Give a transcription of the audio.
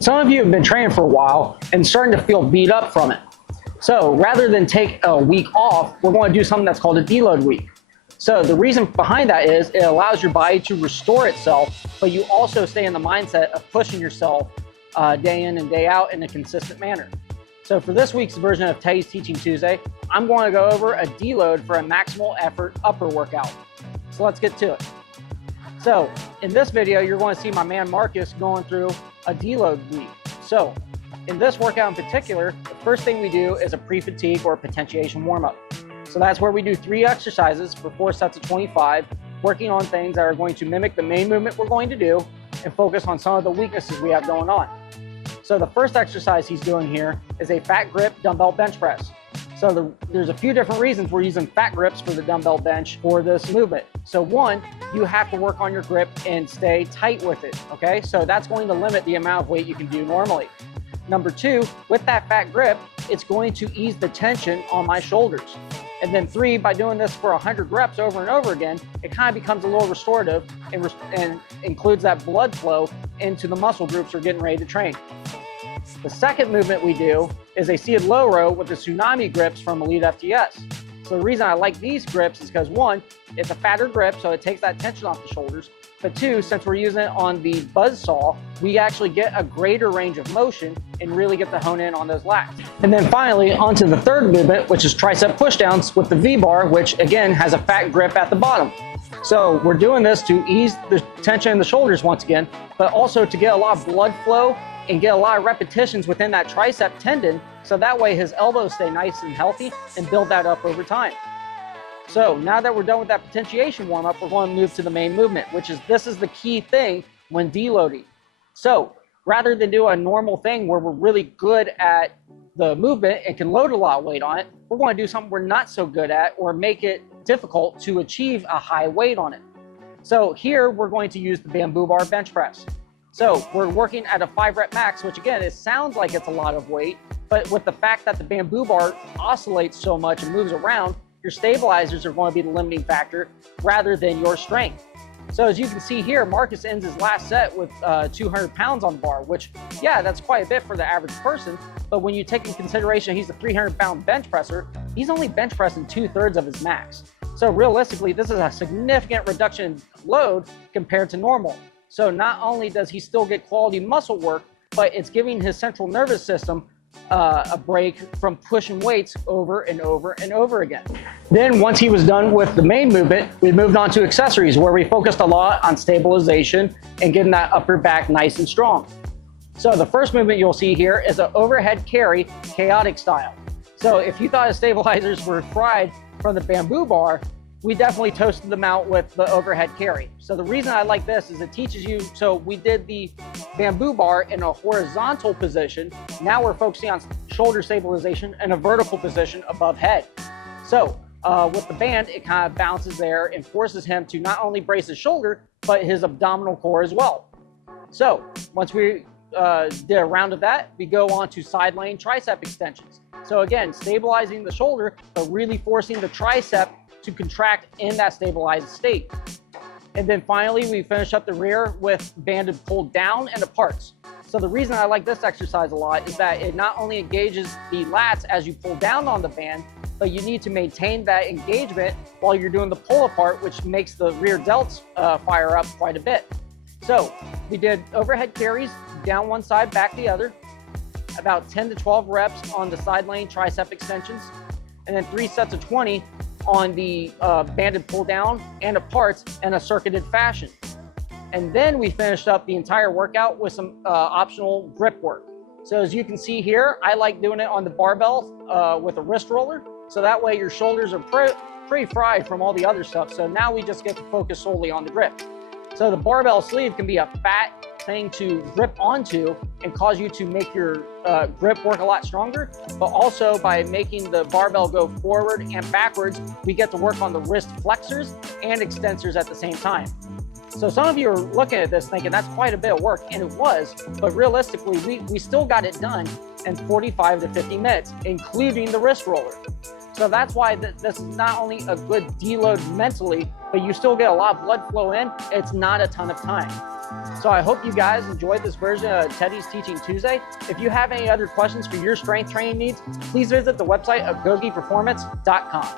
Some of you have been training for a while and starting to feel beat up from it. So rather than take a week off, we're going to do something that's called a deload week. So the reason behind that is it allows your body to restore itself, but you also stay in the mindset of pushing yourself day in and day out in a consistent manner. So for this week's version of Teddy's Teaching Tuesday, I'm going to go over a deload for a maximal effort upper workout. So let's get to it. So in this video, you're going to see my man Marcus going through a deload week. So in this workout in particular, the first thing we do is a pre-fatigue or potentiation warm-up. So that's where we do 3 exercises for 4 sets of 25, working on things that are going to mimic the main movement we're going to do and focus on some of the weaknesses we have going on. So the first exercise he's doing here is a fat grip dumbbell bench press. So there's a few different reasons we're using fat grips for the dumbbell bench for this movement. So one, you have to work on your grip and stay tight with it, okay? So that's going to limit the amount of weight you can do normally. Number 2, with that fat grip, it's going to ease the tension on my shoulders. And then 3, by doing this for 100 reps over and over again, it kind of becomes a little restorative and includes that blood flow into the muscle groups we're getting ready to train. The second movement we do is a seated low row with the tsunami grips from Elite FTS. So the reason I like these grips is because 1, it's a fatter grip, so it takes that tension off the shoulders. But 2, since we're using it on the buzzsaw, we actually get a greater range of motion and really get to hone in on those lats. And then finally, onto the third movement, which is tricep pushdowns with the V-bar, which again has a fat grip at the bottom. So we're doing this to ease the tension in the shoulders once again, but also to get a lot of blood flow and get a lot of repetitions within that tricep tendon, so that way his elbows stay nice and healthy and build that up over time. So now that we're done with that potentiation warm-up, we're going to move to the main movement, which is, this is the key thing when deloading. So rather than do a normal thing where we're really good at the movement and can load a lot of weight on it, we're going to do something we're not so good at or make it difficult to achieve a high weight on it. So here we're going to use the bamboo bar bench press. So we're working at a 5 rep max, which again, it sounds like it's a lot of weight, but with the fact that the bamboo bar oscillates so much and moves around, your stabilizers are going to be the limiting factor rather than your strength. So as you can see here, Marcus ends his last set with 200 pounds on the bar, which, yeah, that's quite a bit for the average person. But when you take in consideration he's a 300-pound bench presser, he's only bench pressing 2/3 of his max. So realistically, this is a significant reduction in load compared to normal. So not only does he still get quality muscle work, but it's giving his central nervous system a break from pushing weights over and over and over again. Then once he was done with the main movement, we moved on to accessories, where we focused a lot on stabilization and getting that upper back nice and strong. So the first movement you'll see here is an overhead carry, chaotic style. So if you thought the stabilizers were fried from the bamboo bar, we definitely toasted them out with the overhead carry. So the reason I like this is it teaches you, so we did the bamboo bar in a horizontal position. Now we're focusing on shoulder stabilization in a vertical position above head. So with the band, it kind of bounces there and forces him to not only brace his shoulder, but his abdominal core as well. So once we did a round of that, we go on to side lane tricep extensions. So again, stabilizing the shoulder, but really forcing the tricep to contract in that stabilized state. And then finally, we finish up the rear with banded pull down and aparts. So the reason I like this exercise a lot is that it not only engages the lats as you pull down on the band, but you need to maintain that engagement while you're doing the pull apart, which makes the rear delts fire up quite a bit. So we did overhead carries, down one side, back the other, about 10 to 12 reps on the side lane tricep extensions, and then 3 sets of 20 on the banded pull down and aparts in a circuited fashion. And then we finished up the entire workout with some optional grip work. So as you can see here, I like doing it on the barbell with a wrist roller. So that way your shoulders are pretty fried from all the other stuff. So now we just get to focus solely on the grip. So the barbell sleeve can be a fat thing to grip onto and cause you to make your grip work a lot stronger, but also by making the barbell go forward and backwards, we get to work on the wrist flexors and extensors at the same time. So some of you are looking at this thinking that's quite a bit of work, and it was, but realistically, we still got it done in 45 to 50 minutes, including the wrist roller. So that's why this is not only a good deload mentally, but you still get a lot of blood flow in. It's not a ton of time. So I hope you guys enjoyed this version of Teddy's Teaching Tuesday. If you have any other questions for your strength training needs, please visit the website agogeperformance.com.